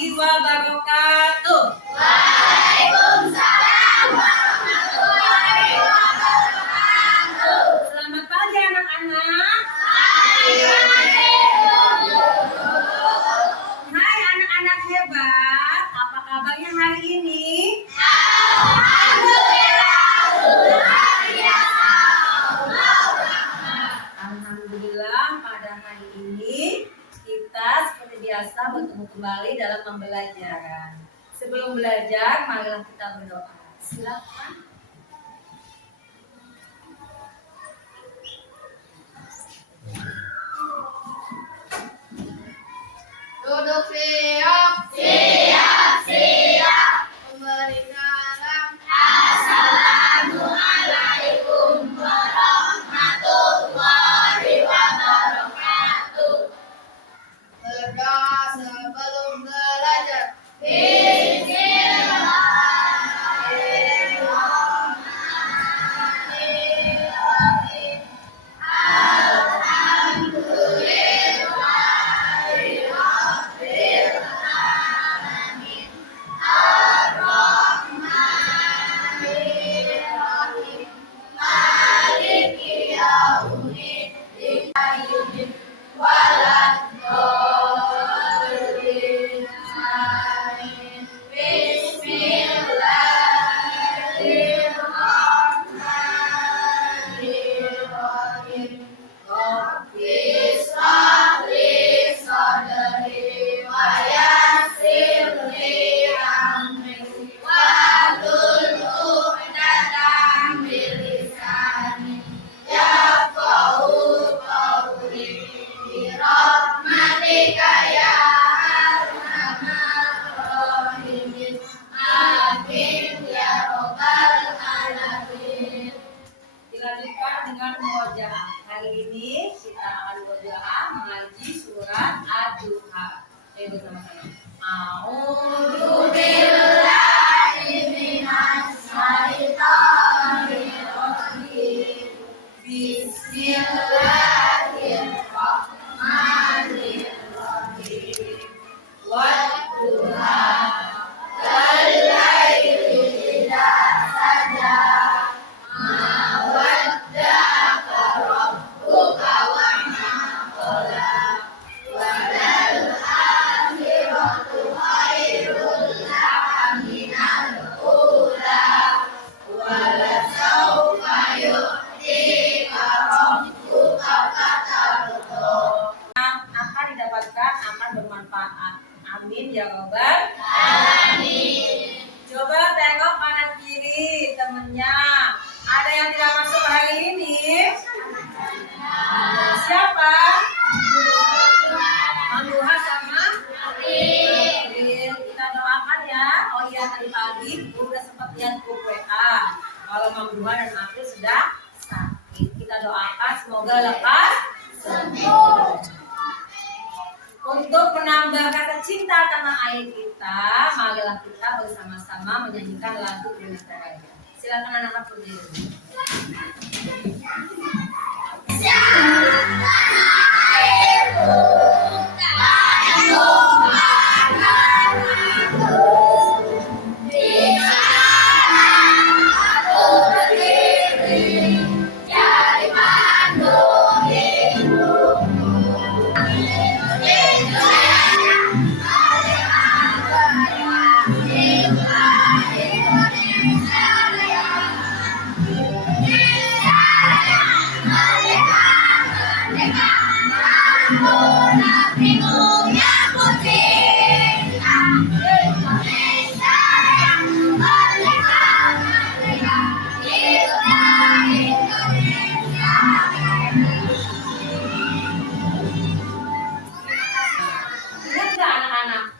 warahmatullahi wabarakatuh. Waalaikumsalam warahmatullahi wabarakatuh. Selamat pagi anak-anak. Hai anak-anak hebat, apa kabarnya hari ini? Alhamdulillah pada hari ini kita seperti biasa bertemu kembali dalam pembelajaran. Sebelum belajar, marilah kita berdoa. Silakan. Duduk siap. Siap, siap. Memberi salam. Assalamualaikum warahmatullahi wabarakatuh. Berdoa sebelum belajar. Bismillahirrahmanirrahim. Dilanjutkan dengan murojaah. Hari ini kita akan murojaah mengaji surat Ad-Duha. Ayo bersama-sama. A'udzu billahi minasy syaithanir rajim. Bismillahirrahmanirrahim. Wadduha wal-laili idza saja. Akan didapatkan akan bermanfaat. Amin ya robbal alamin. Coba tengok kanan kiri temennya. Ada yang tidak masuk hari ini? Siapa? Mamduha sama April. Kita doakan ya. Oh iya, tadi pagi udah sempat lihat grup WA. Kalau Mamduha dan April sudah sakit. Kita doakan semoga lekas sembuh. Untuk menambah rasa cinta tanah air kita, marilah kita bersama-sama menyanyikan lagu Indonesia Raya. Silakan anak-anak berdiri.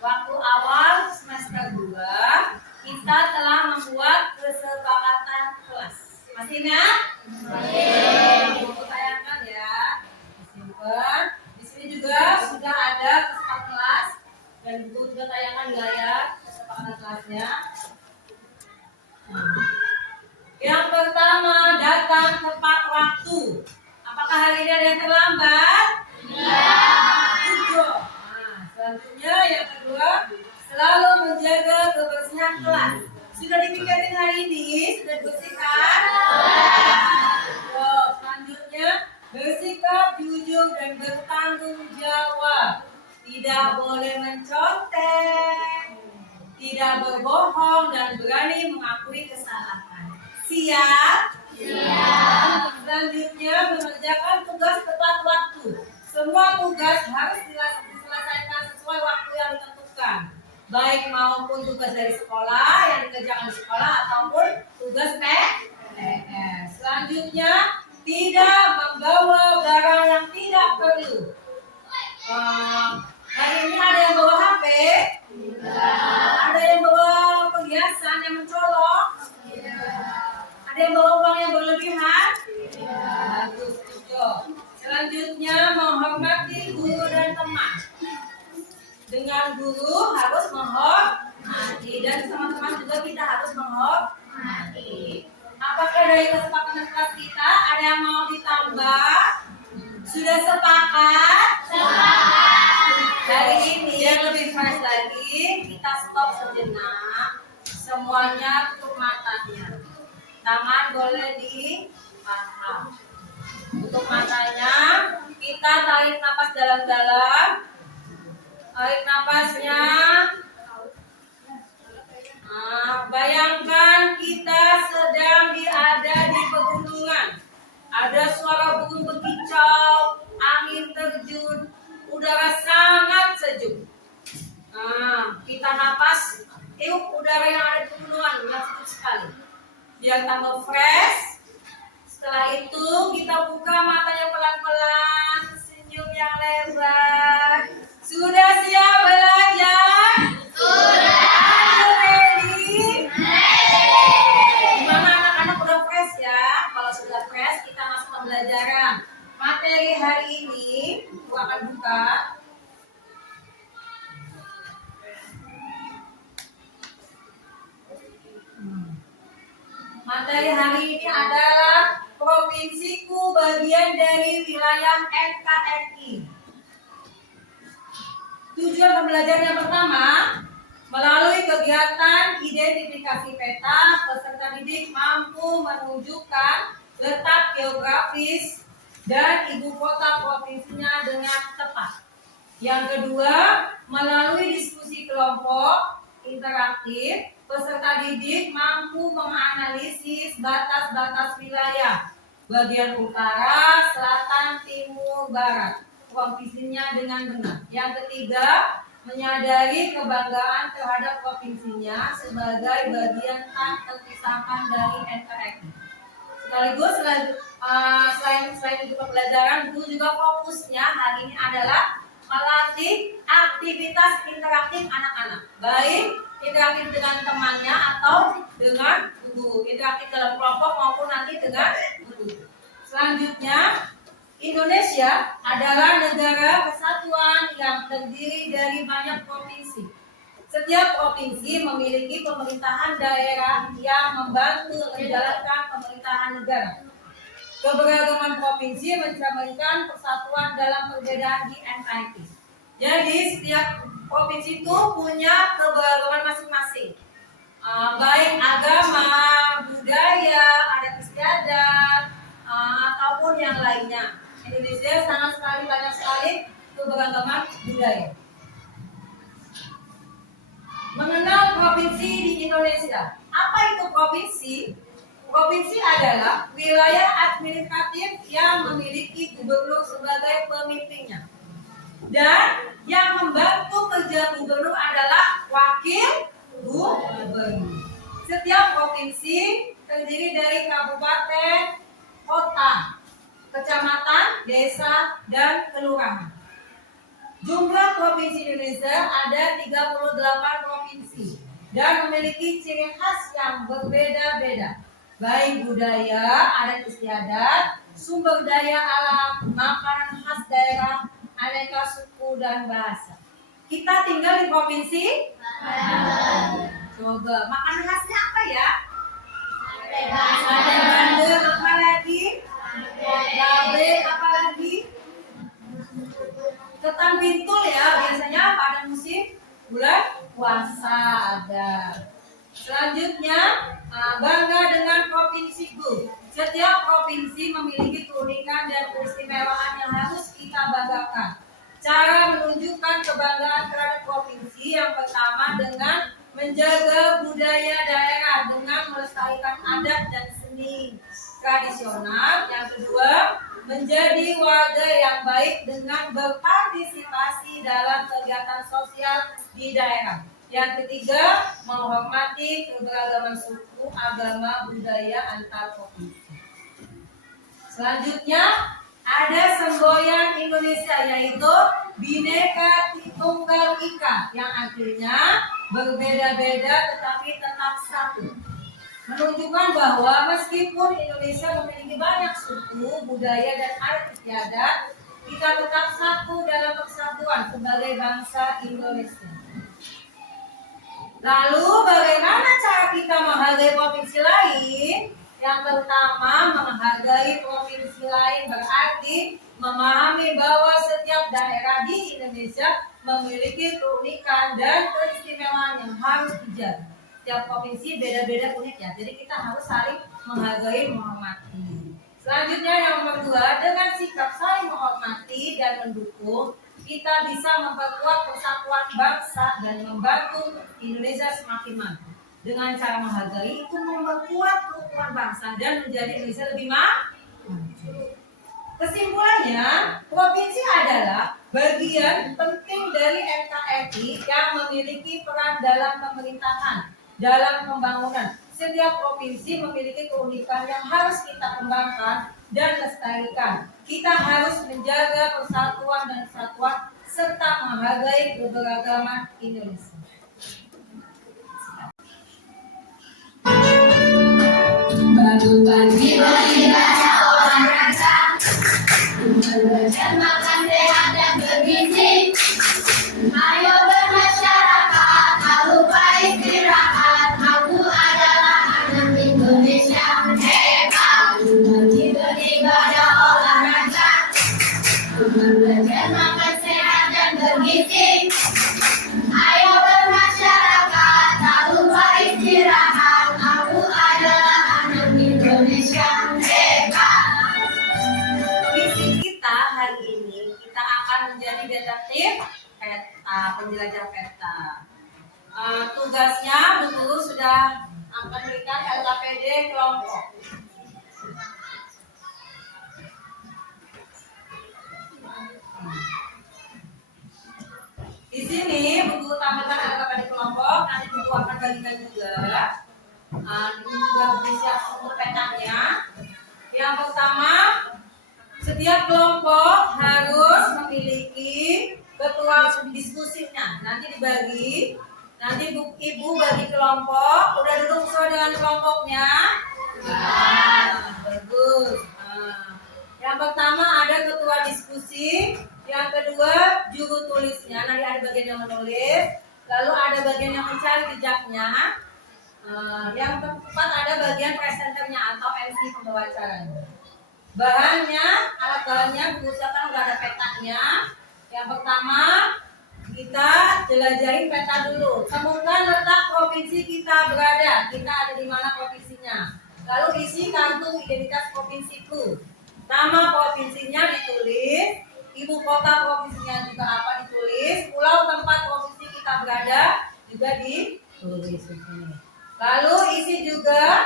Waktu awal semester 2 kita telah membuat kesepakatan kelas. Masih ingat? Masih. Buku tayangkan ya. Simpan. Di sini juga sudah ada kesepakatan kelas dan buku juga tayangkan di layar kesepakatan kelasnya. Yang pertama, datang tepat waktu. Apakah hari ini ada yang terlambat? Iya. Selanjutnya yang kedua, selalu menjaga kebersihan kelas. Sudah dipikirkan hari ini? Sudah dibersihkan? Selanjutnya, bersikap jujur dan bertanggung jawab. Tidak boleh mencontek, tidak berbohong, dan berani mengakui kesalahan. Siap? Siap. Selanjutnya, mengerjakan tugas tepat waktu. Semua tugas harus diselesaikan sesuai waktu yang ditentukan. Baik maupun tugas dari sekolah yang dikerjakan di sekolah ataupun tugas PR. Selanjutnya, tidak membawa barang yang tidak perlu. Hari ini ada yang bawa HP? Ada yang bawa perhiasan yang mencolok? Ada yang bawa uang yang berlebihan? Bagus, selanjutnya, menghormati guru dan teman. Dengan guru harus menghormati dan teman-teman juga kita harus menghormati. Apakah dari kesepakatan kelas kita ada yang mau ditambah? Sudah sepakat? Sepakat. Hari ini yang lebih fresh lagi, kita stop sejenak. Semuanya tutup matanya. Tangan boleh dipangkas. Untuk matanya, kita tarik napas dalam-dalam. Tarik napasnya. Bayangkan kita sedang ada di pegunungan. Ada suara burung berkicau, angin terjun, udara sangat sejuk. Kita napas, tiup udara yang ada di pegunungan yang sejuk sekali. Biar tambah fresh. Setelah itu kita buka matanya pelan-pelan, senyum yang lebar. Sudah siap belajar? Sudah. Ready? Gimana anak-anak udah fresh ya? Kalau sudah fresh kita masuk pembelajaran. Materi hari ini aku akan buka. Materi hari ini adalah provinsiku bagian dari wilayah NKRI. Tujuan pembelajaran yang pertama, melalui kegiatan identifikasi peta, peserta didik mampu menunjukkan letak geografis dan ibu kota provinsinya dengan tepat. Yang kedua, melalui diskusi kelompok interaktif, peserta didik mampu menganalisis batas-batas wilayah bagian utara, selatan, timur, barat provinsinya dengan benar. Yang ketiga, menyadari kebanggaan terhadap provinsinya sebagai bagian tak terpisahkan dari NKRI. Sekaligus selain itu pembelajaran, guru juga fokusnya hari ini adalah melatih aktivitas interaktif anak-anak, baik interaktif dengan temannya atau dengan guru, interaktif dalam kelompok maupun nanti dengan guru. Selanjutnya, Indonesia adalah negara kesatuan yang terdiri dari banyak provinsi. Setiap provinsi memiliki pemerintahan daerah yang membantu menjalankan pemerintahan negara. Keberagaman provinsi mencerminkan persatuan dalam perbedaan di NKRI. Jadi setiap provinsi itu punya keberagaman masing-masing. Baik agama, budaya, adat istiadat, ataupun yang lainnya. Indonesia sangat sekali banyak sekali keberagaman budaya. Mengenal provinsi di Indonesia. Apa itu provinsi? Provinsi adalah wilayah administratif yang memiliki gubernur sebagai pemimpinnya. Dan yang membantu kerja gubernur adalah wakil gubernur. Setiap provinsi terdiri dari kabupaten, kota, kecamatan, desa, dan kelurahan. Jumlah provinsi Indonesia ada 38 provinsi dan memiliki ciri khas yang berbeda-beda, baik budaya, adat istiadat, sumber daya alam, makanan khas daerah, aneka suku dan bahasa. Kita tinggal di provinsi mana? Coba, makanan khasnya apa ya? Ada bandeng, apa lagi? Gabe, apa lagi? Ketan pintul ya, biasanya pada musim bulan puasa ada. Selanjutnya, bangga dengan provinsiku. Setiap provinsi memiliki keunikan dan keistimewaan yang harus kita banggakan. Cara menunjukkan kebanggaan terhadap provinsi yang pertama dengan menjaga budaya daerah dengan melestarikan adat dan seni tradisional. Yang kedua, menjadi warga yang baik dengan berpartisipasi dalam kegiatan sosial di daerah. Yang ketiga, menghormati keberagaman suku, agama, budaya antar provinsi. Selanjutnya, ada semboyan Indonesia yaitu Bhinneka Tunggal Ika yang artinya berbeda-beda tetapi tetap satu. Menunjukkan bahwa meskipun Indonesia memiliki banyak suku, budaya dan adat istiadat, kita tetap satu dalam persatuan sebagai bangsa Indonesia. Lalu bagaimana cara kita menghargai provinsi lain? Yang pertama, menghargai provinsi lain berarti memahami bahwa setiap daerah di Indonesia memiliki keunikan dan keistimewaan yang harus dijaga. Setiap provinsi beda-beda unik ya, jadi kita harus saling menghargai, menghormati. Selanjutnya yang nomor 2, dengan sikap saling menghormati dan mendukung, kita bisa memperkuat persatuan bangsa dan membantu Indonesia semakin maju. Dengan cara menghargai itu memperkuat keutuhan bangsa dan menjadi Indonesia lebih maju. Kesimpulannya, provinsi adalah bagian penting dari NKRI yang memiliki peran dalam pemerintahan, dalam pembangunan. Setiap provinsi memiliki keunikan yang harus kita kembangkan dan lestarikan. Kita harus menjaga persatuan dan kesatuan serta menghargai keberagaman Indonesia. Baru pagi beribadah olahraga, belajar makan sehat dan bergizi. Ayo bermasyarakat, tak lupa istirahat. Aku adalah anak Indonesia hebat. Pagi beribadah olahraga, belajar makan sehat dan bergizi. Ayo bermasyarakat, tak lupa istirahat. Aku adalah anak Indonesia hebat. Misi kita hari ini, kita akan menjadi detektif peta, penjelajah peta. Tugasnya Bu Guru sudah memberikan LKPD kelompok. Di sini Bu Guru tampilkan LKPD kelompok, nanti Bu Guru akan bagikan juga. Ini juga berisiap untuk petanya. Yang pertama, setiap kelompok harus memiliki ketua diskusinya. Nanti dibagi, nanti Ibu bagi kelompok. Udah duduk sesuai dengan kelompoknya? Bagus. Yang pertama ada ketua diskusi. Yang kedua juru tulisnya. Nanti ada bagian yang menulis. Lalu ada bagian yang mencari jejaknya. Yang keempat ada bagian presenternya atau MC pembawa acaranya. Bahannya, alat bahannya diusahakan udah ada petanya. Yang pertama kita jelajahin peta dulu. Temukan letak provinsi kita berada. Kita ada di mana provinsinya. Lalu isi kartu identitas provinsiku. Nama provinsinya ditulis. Ibu kota provinsinya juga apa ditulis. Pulau tempat provinsi kita berada juga ditulis. Lalu isi juga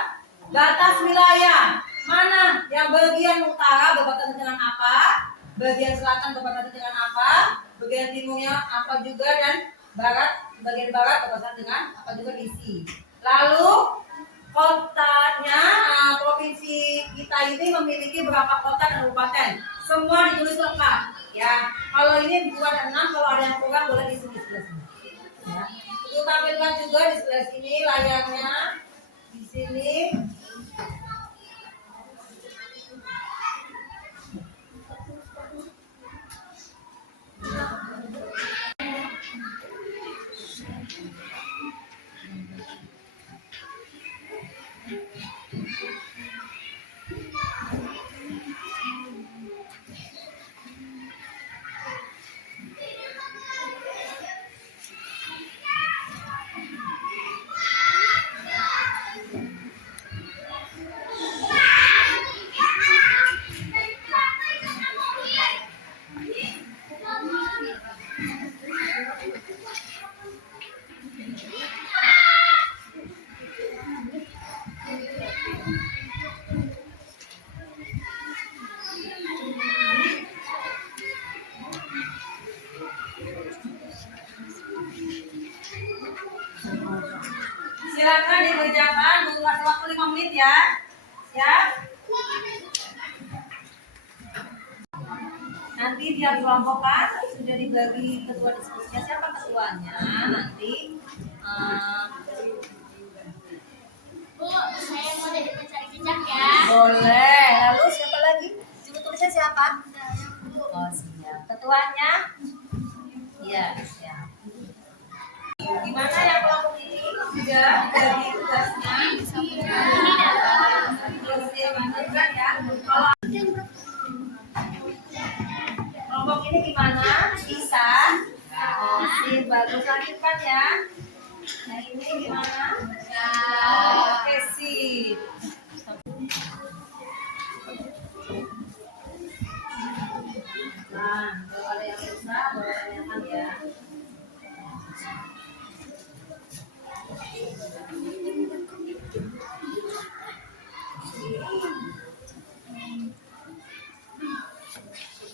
batas wilayah. Mana yang bagian utara berbatasan dengan apa? Bagian selatan berbatasan dengan apa? Bagian timurnya apa juga dan bagian barat berbatasan dengan apa juga diisi. Lalu kotanya, provinsi kita ini memiliki berapa kota dan kabupaten? Semua ditulis lengkap. Ya, kalau ini buat 6, kalau ada yang kurang boleh di sini sebelah sini. Ya. Kita tampilkan juga di sebelah sini layarnya. Di sini. Silakan dikerjakan, kasih waktu 5 menit ya. Siap? Nanti dia kelompokkan, sudah dibagi ketua diskusinya. Siapa ketuanya? Nanti Bu, saya mau jadi pencari jejak ya. boleh. Lalu siapa lagi? Juru tulisnya siapa? Oh siap. Ketuanya? Iya siap. Gimana ya kelompok ini? Sudah dibagi tugasnya? Lanjutkan ya. Kalau kelompok ini gimana? Bisa? Oh, sip, bagus. Lanjutkan ya. Nah ini gimana? Oke sip. Nah, kalau ada yang susah, boleh tanyakan ya.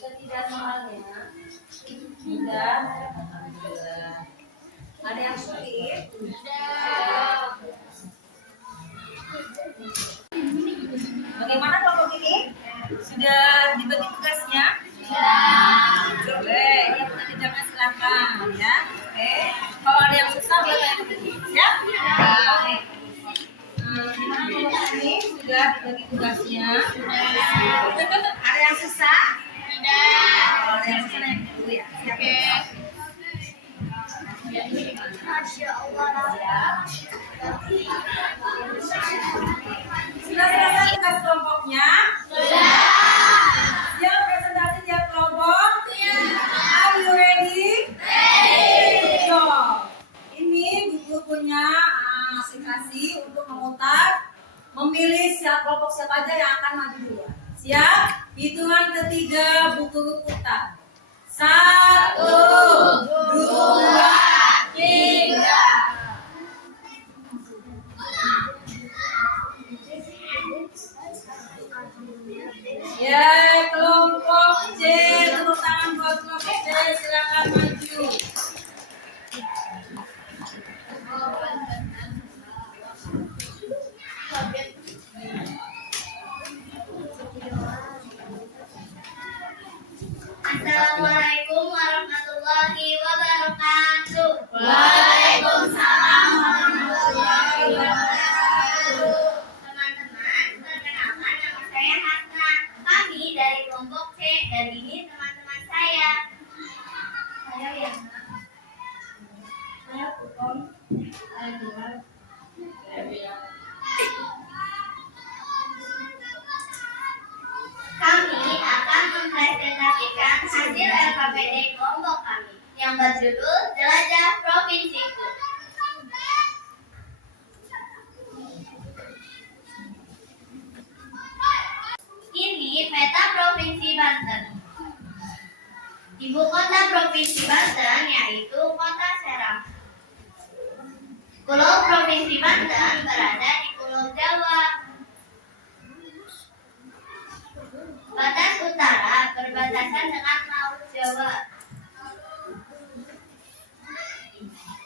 Ketidak soalnya, sudah. Alhamdulillah. Ada yang sulit? Bagaimana kelompok ini? Sudah dibagi tugasnya? Boleh, yang nanti jangan silakan ya. Oke. Kalau ada yang susah boleh tanya ke sini. Siap? Oke. Gimana kelompok ini? Sudah dibagi tugasnya? Ada yang susah? Kalau ada yang susah nanya dulu ya. Siap? Masya Allah. Sudah selesai tugas kelompoknya? Siap presentasi tiap kelompok? Are you ready? So, ini buku-bukunya saya kasih untuk memutar, memilih kelompok siapa aja yang akan maju duluan. Siap? Hitungan ketiga buku putar. 1, 2, 3. Ya, kelompok C, tepuk tangan buat kelompok C, silakan maju. Assalamualaikum warahmatullahi wabarakatuh. Waalaikumsalam warahmatullahi wabarakatuh. Teman-teman, perkenalkan nama saya Hasna. Kami dari kelompok C dan ini teman-teman saya. Saya yang Saya Putong, saya Tuhan. Kami akan mempresentasikan hasil LKPD kelompok kami yang berjudul Jelajah Provinsiku. Ini peta Provinsi Banten. Ibu kota Provinsi Banten yaitu Kota Serang. Pulau Provinsi Banten berada di Pulau Jawa. Batas utara berbatasan dengan Laut Jawa.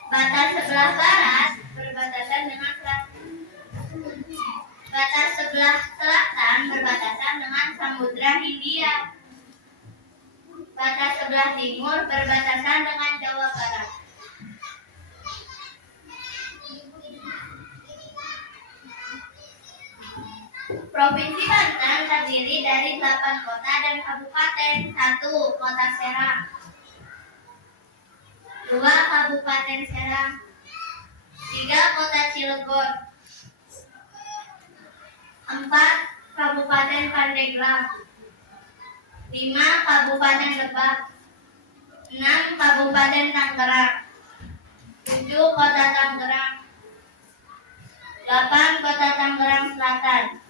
Batas sebelah barat berbatasan dengan batas sebelah selatan berbatasan dengan Samudra Hindia. Batas sebelah timur berbatasan dengan Jawa Barat. Provinsi Banten terdiri dari 8 kota dan kabupaten. 1. Kota Serang. 2. Kabupaten Serang. 3. Kota Cilegon. 4. Kabupaten Pandeglang. 5. Kabupaten Lebak. 6. Kabupaten Tangerang. 7. Kota Tangerang. 8. Kota Tangerang Selatan.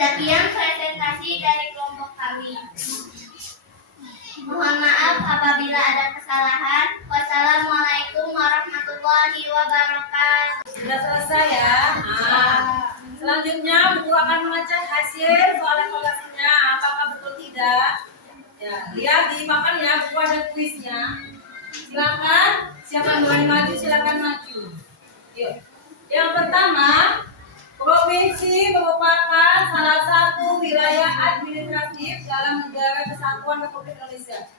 Sekian presentasi dari kelompok kami. Mohon maaf apabila ada kesalahan. Wassalamualaikum warahmatullahi wabarakatuh. Sudah selesai ya. Selanjutnya buku akan mengecek hasil soal evaluasinya apakah betul tidak. Ya, lihat di papan ya, buku ada kuisnya. Silakan, siapa yang boleh maju silakan maju. Yuk. Yang pertama, provinsi merupakan salah satu wilayah administratif dalam Negara Kesatuan Republik Indonesia.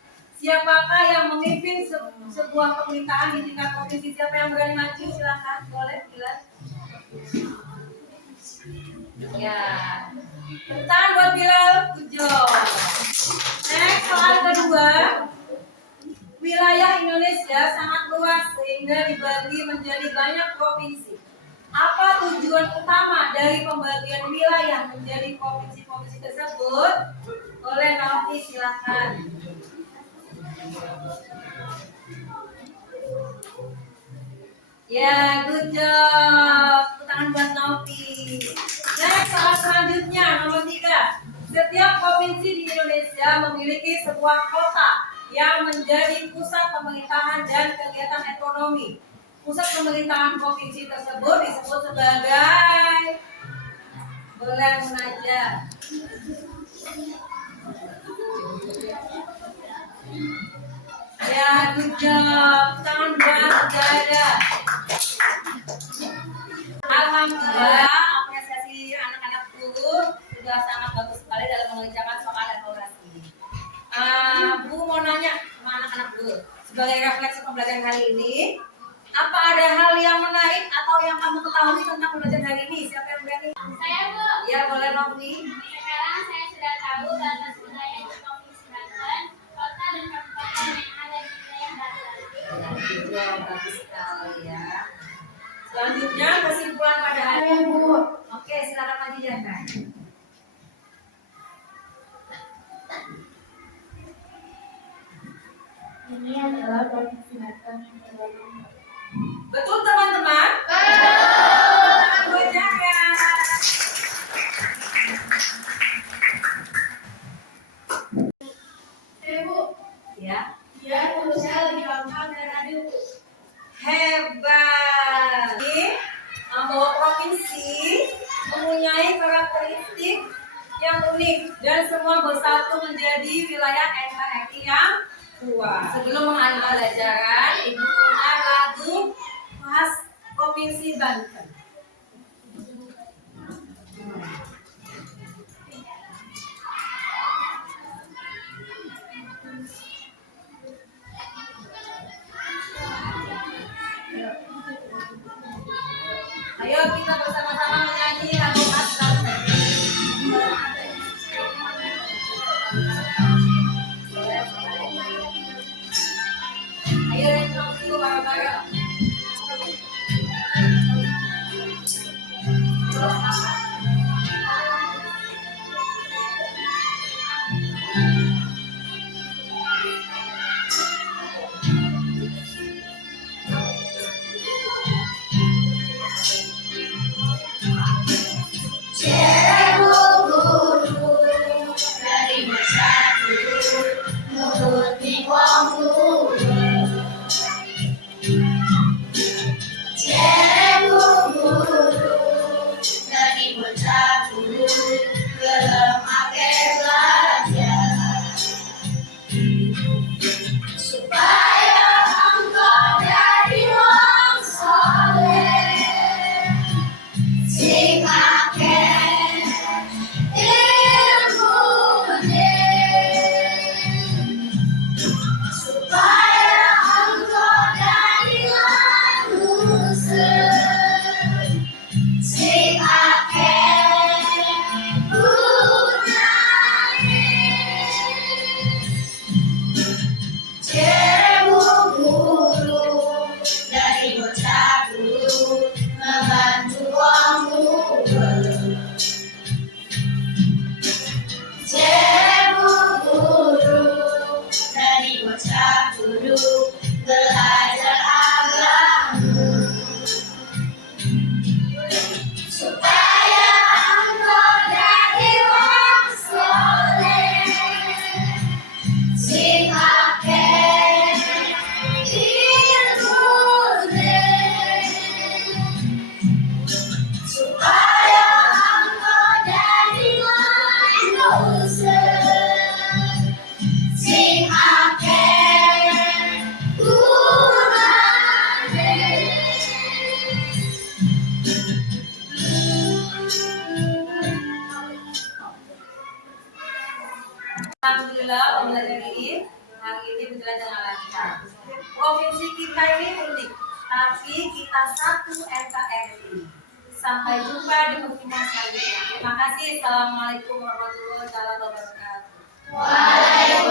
Siapakah yang memimpin sebuah pemerintahan di tingkat provinsi? Siapa yang berani maju? Silakan, boleh bilang. Ya, tangan buat Bilal, good job. Next, soal kedua. Wilayah Indonesia sangat luas sehingga dibagi menjadi banyak provinsi. Apa tujuan utama dari pembagian wilayah menjadi provinsi-provinsi tersebut? Oleh Novi, silakan. Ya, good job. Tangan buat Novi. Next, soal selanjutnya, nomor 3. Setiap provinsi di Indonesia memiliki sebuah kota yang menjadi pusat pemerintahan dan kegiatan ekonomi. Pusat pemerintahan provinsi tersebut disebut sebagai, boleh munajat. Ya, good job. Tangan buat negara. Alhamdulillah, apresiasi anak-anakku sudah sangat bagus sekali dalam mengerjakan soal evaluasi. Bu mau nanya sama anak-anak dulu. Sebagai refleksi pembelajaran hari ini, apa ada hal yang menarik atau yang kamu ketahui tentang pembelajaran hari ini? Siapa yang berani? Saya, Bu. Ya, boleh Novi. Sekarang saya sudah tahu batas wilayah di Provinsi Banten, kota dan kabupaten yang ada di wilayah Banten. Ya, bagus sekali ya. Selanjutnya kesimpulan pada hari ini, Bu. Oke, silakan maju jangan. Ini adalah Provinsi Banten yang terbaik. Betul teman-teman? Betul. Gue jangan. Bu. Ya. Ya, menurut saya lebih gampang dan adil. Hebat. Bahwa provinsi mempunyai karakteristik yang unik dan semua bersatu menjadi wilayah NKRI yang kuat. Sebelum mengalami pelajaran, Ibu punya lagu khas Provinsi Banten. Ayo kita bersama-sama menyanyi lagu khas Banten. Ayo renung dulu bareng-bareng. Diskusi kita ini unik, tapi kita satu NKRI. Sampai jumpa di pertemuan selanjutnya. Terima kasih. Assalamualaikum warahmatullahi wabarakatuh. Waalaikumsalam.